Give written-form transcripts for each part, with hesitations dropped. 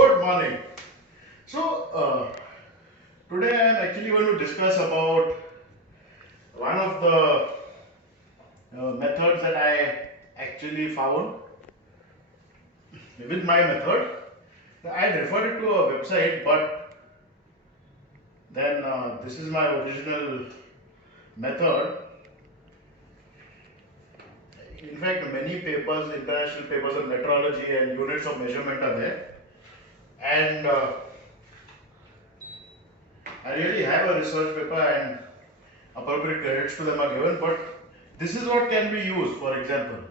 Good morning. So, today I am actually going to discuss about one of the methods that I actually found with my method. I had referred it to a website, but then this is my original method. In fact, many papers, international papers on metrology and units of measurement are there, and I really have a research paper and appropriate credits to them are given, but this is what can be used. For example,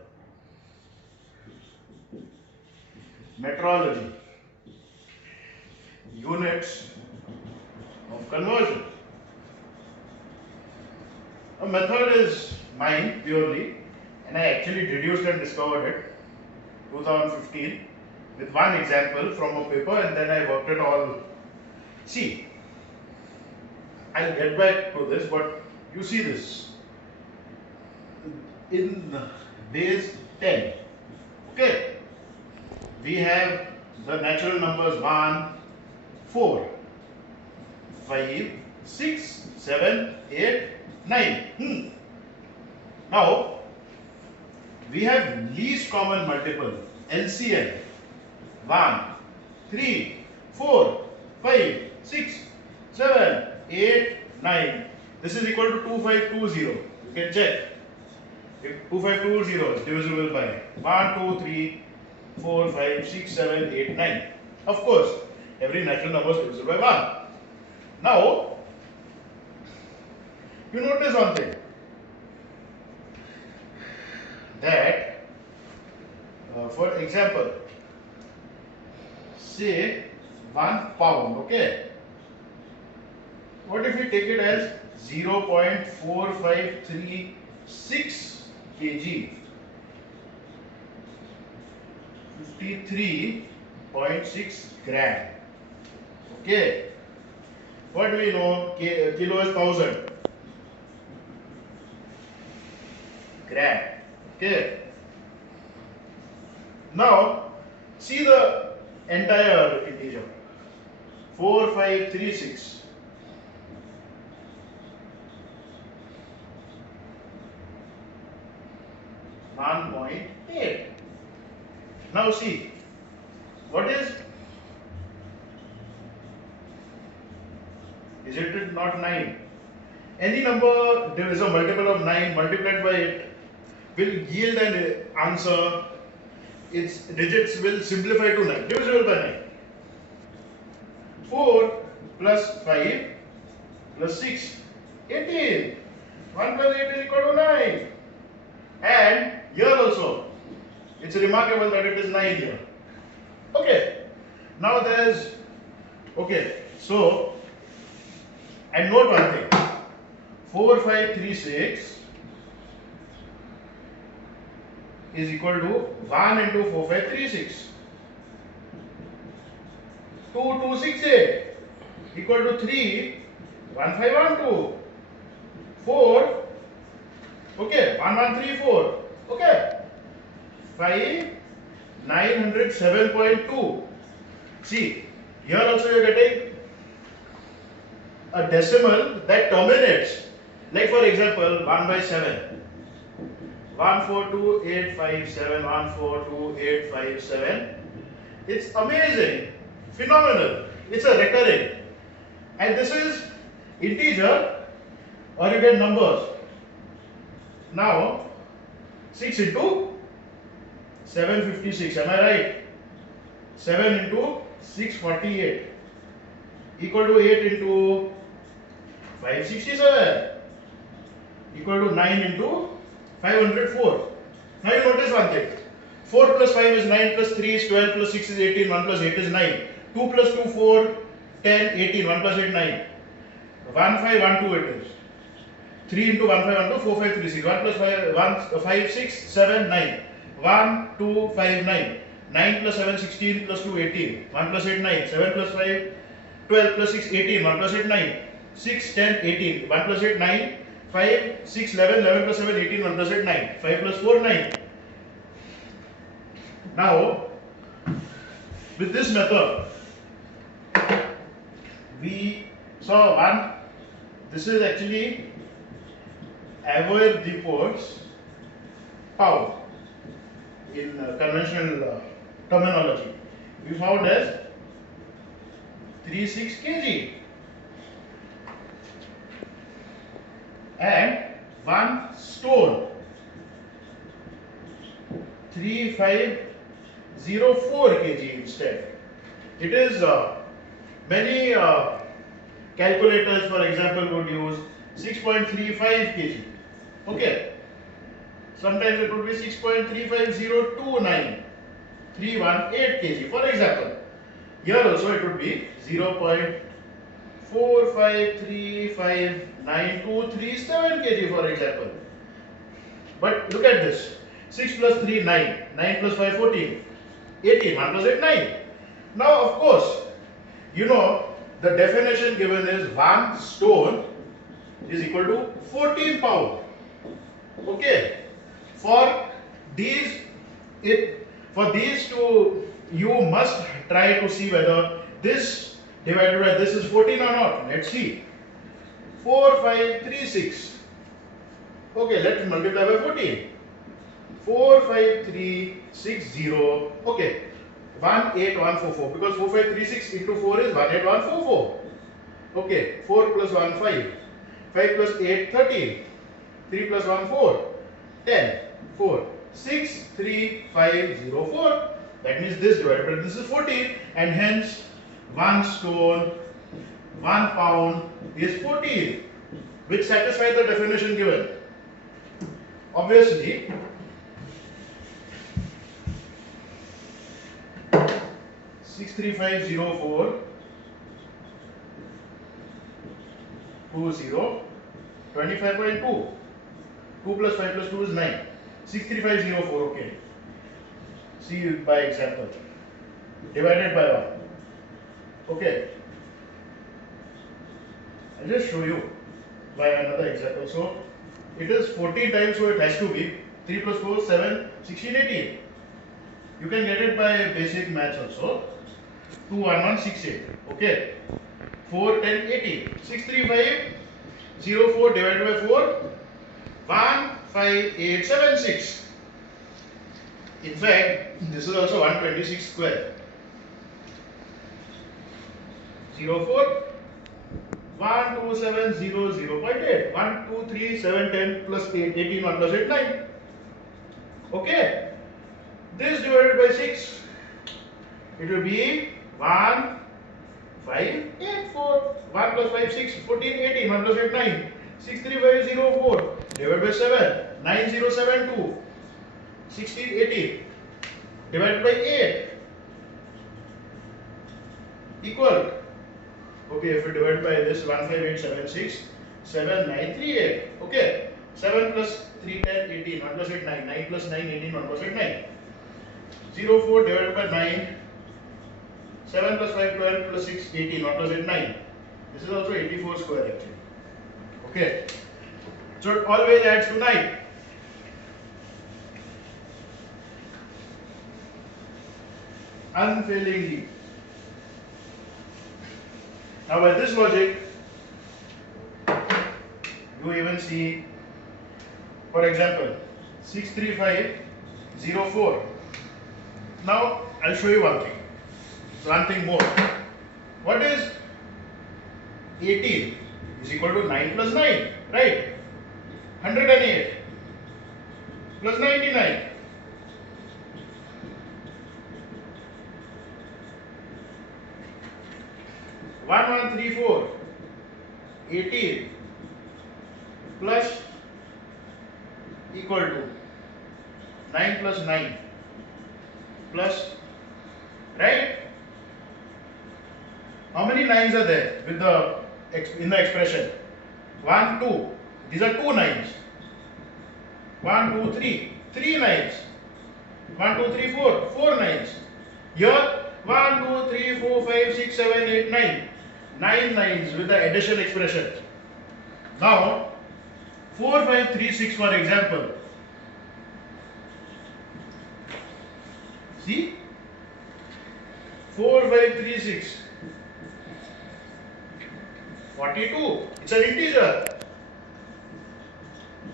metrology, units of conversion. A method is mine purely, and I actually deduced and discovered it 2015 with one example from a paper, and then I worked it all. See, I'll get back to this, but you see this in base 10. Okay, we have the natural numbers 1, 4, 5, 6, 7, 8, 9. Now we have least common multiple LCM 1, 3, 4, 5, 6, 7, 8, 9. This is equal to 2520. You can check. If 2520 is divisible by 1, 2, 3, 4, 5, 6, 7, 8, 9. Of course, every natural number is divisible by 1. Now, you notice one thing, that for example, say 1 pound, okay? What if we take it as 0.4536 kg? 53.6 gram. Okay. What do we know? Kilo is 1000 gram. Okay. Now see the entire integer 4536. 1.8. Now see, what is it not 9? Any number, there is a multiple of 9 multiplied by it will yield an answer. Its digits will simplify to 9, divisible by 9. 4 plus 5 plus 6, 18. 1 plus 8 is equal to 9. And here also, it's remarkable that it is 9 here. Okay, now there's, okay, so, and note one thing, 4536 is equal to 1 into 4536. 2268 equal to 3, 1512, 4, okay, 1134, okay, 5, 907.2. See, here also you are getting a decimal that terminates, like for example 1 by 7, 142857, 142857. It's amazing, phenomenal. It's a recurring, and this is integer, or you get numbers. Now 6 into 756, am I right? 7 into 648 equal to 8 into 567 equal to 9 into 504. Now you notice one thing, 4 plus 5 is 9, plus 3 is 12, plus 6 is 18, 1 plus 8 is 9, 2 plus 2 4, 10, 18, 1 plus 8 9, 1512 it is. 3 into 1512, 4 5 3 6, 1 plus 5, 5 6 7 9, 1 2 5 9, 9 plus 7 16, plus 2 18, 1 plus 8 9, 7 plus 5 12, plus 6 18, 1 plus 8 9, 6 10 18, 1 plus 8 9, 5 6 11, 11 plus 7 18, 1 plus 8 9, 5 plus 4 9. Now with this method we saw one. This is actually avoirdupois pound in conventional terminology. We found as 36 kg, and 1 stone 3504 kg instead. It is many calculators, for example, would use 6.35 kg. Okay. Sometimes it would be 6.35029 318 kg. For example, here also it would be 0.45359237 kg, for example. But look at this. 6 plus 3, 9. 9 plus 5, 14. 18. 1 plus 8, 9. Now, of course, you know the definition given is 1 stone is equal to 14 pound. Okay. For these two, you must try to see whether this divided by this is 14 or not. Let's see. 4536. Okay, let's multiply by 14. 45360. Okay, 18144, because 4536 into 4 is 18144. Okay, 4 plus 1 5. 5 plus 8 13. 3 plus 1 4. 10. 4. 63504. That means this divided by this is 14, and hence 1 stone 1 pound is 14, which satisfies the definition given. Obviously, six three five zero four 20 25.2. 2 plus 5 plus 2 is 9. 63504. Okay. See by example. Divided by 1. Okay. I'll just show you by another example. So it is 14 times, so it has to be 3 plus 4, 7, 16, 18. You can get it by basic maths also. 2, 1, 1, 6, 8. Okay. 4, 10, 18. 63504 divided by 4. 15876. In fact, this is also 126 square. 04 12700.8. 1, 2, 3, 7, 10 plus 8, 18, 1 plus 8, 9. Okay. This divided by 6, it will be 1, 5, 8, 4. 1 plus 5, 6, 14, 18, 1 plus 8, 9. 63504 divided by 7, 9072. 16, 18 divided by 8 equal. Okay, if we divide by this 15876, 7938. Okay, 7 plus 3, 10, 18, 1 plus 8, 9, 9 plus 9, 18, 1 plus 8, 9. 04 divided by 9, 7 plus 5, 12 plus 6, 18, 1 plus 8, 9. This is also 84 square actually. Okay, so it always adds to 9. Unfailingly. Now by this logic, you even see, for example, 63504. Now I'll show you one thing more. What is 18 is equal to 9 plus 9, right? 108 plus 99. 1134. 18 plus equal to 9 plus 9 plus, right? How many 9s are there with in the expression? 1, 2. These are 2 9s. 1, 2, 3. 3 9s. 1, 2, 3, 4. 4 9s. Here 1, 2, 3, 4, 5, 6, 7, 8, 9. 9 9s with the addition expression. Now 4, 5, 3, 6, for example. See? 4, 5, 3, 6. 42. It's an integer.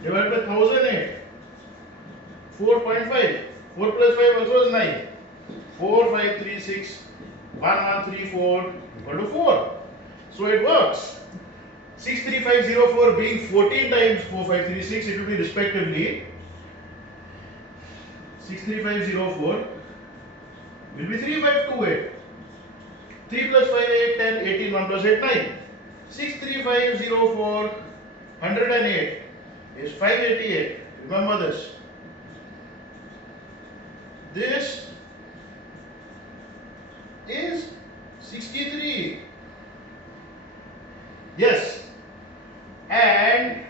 Divided by 1008. 4.5. 4 plus 5 also is 9. 4, 5, 3, 6. 1, 1, 3, 4 equal to 4. So it works. 63504 being 14 times 4536, it will be respectively 63504 will be 3528. 3 plus 5, 8, 10, 18, 1 plus 8, 9. 63504, 108 is 588. Remember this. This is 63. Yes. And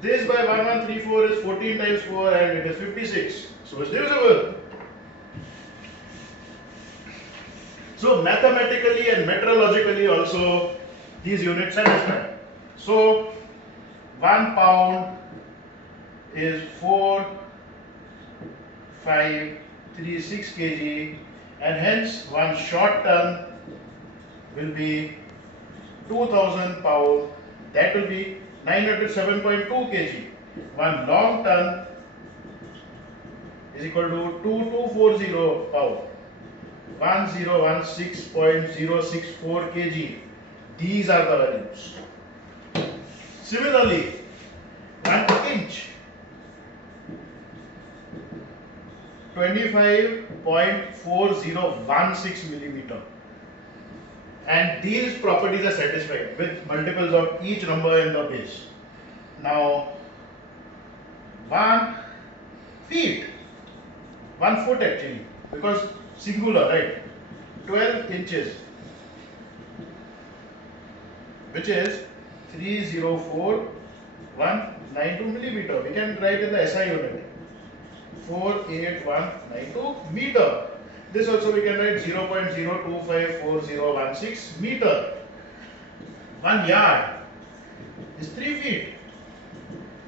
this by 1134 is 14 times 4 and it is 56. So it's divisible. So mathematically and metrologically also these units satisfy. So 1 pound is 4,536 kg and hence 1 short ton will be 2000 pound, that will be 907.2 kg. 1 long ton is equal to 2240 pound, 1016.064 kg. These are the values. Similarly, 1 inch, 25.4016 millimeter. And these properties are satisfied with multiples of each number in the base. Now, 1 feet, 1 foot actually, because singular, right? 12 inches, which is 304,192 millimeter. We can write in the SI unit, 48192 meter. This also we can write 0.0254016 meter. 1 yard is 3 feet,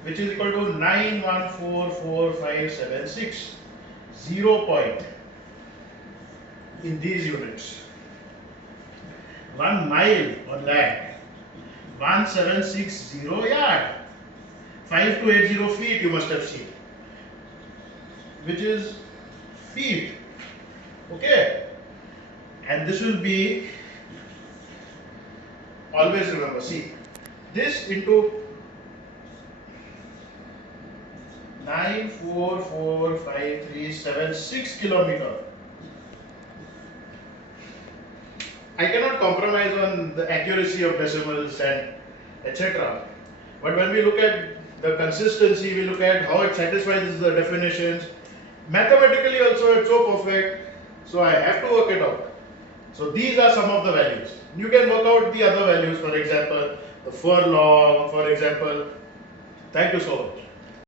which is equal to 9144576. 0 point in these units. 1 mile on land, 1760 yard. 5280 feet you must have seen, which is feet. Okay, and this will be, always remember, see, this into 9445376 kilometer. I cannot compromise on the accuracy of decimals and etc. But when we look at the consistency, we look at how it satisfies the definitions. Mathematically also it's so perfect. So I have to work it out. So these are some of the values. You can work out the other values, for example, the furlong, for example. Thank you so much.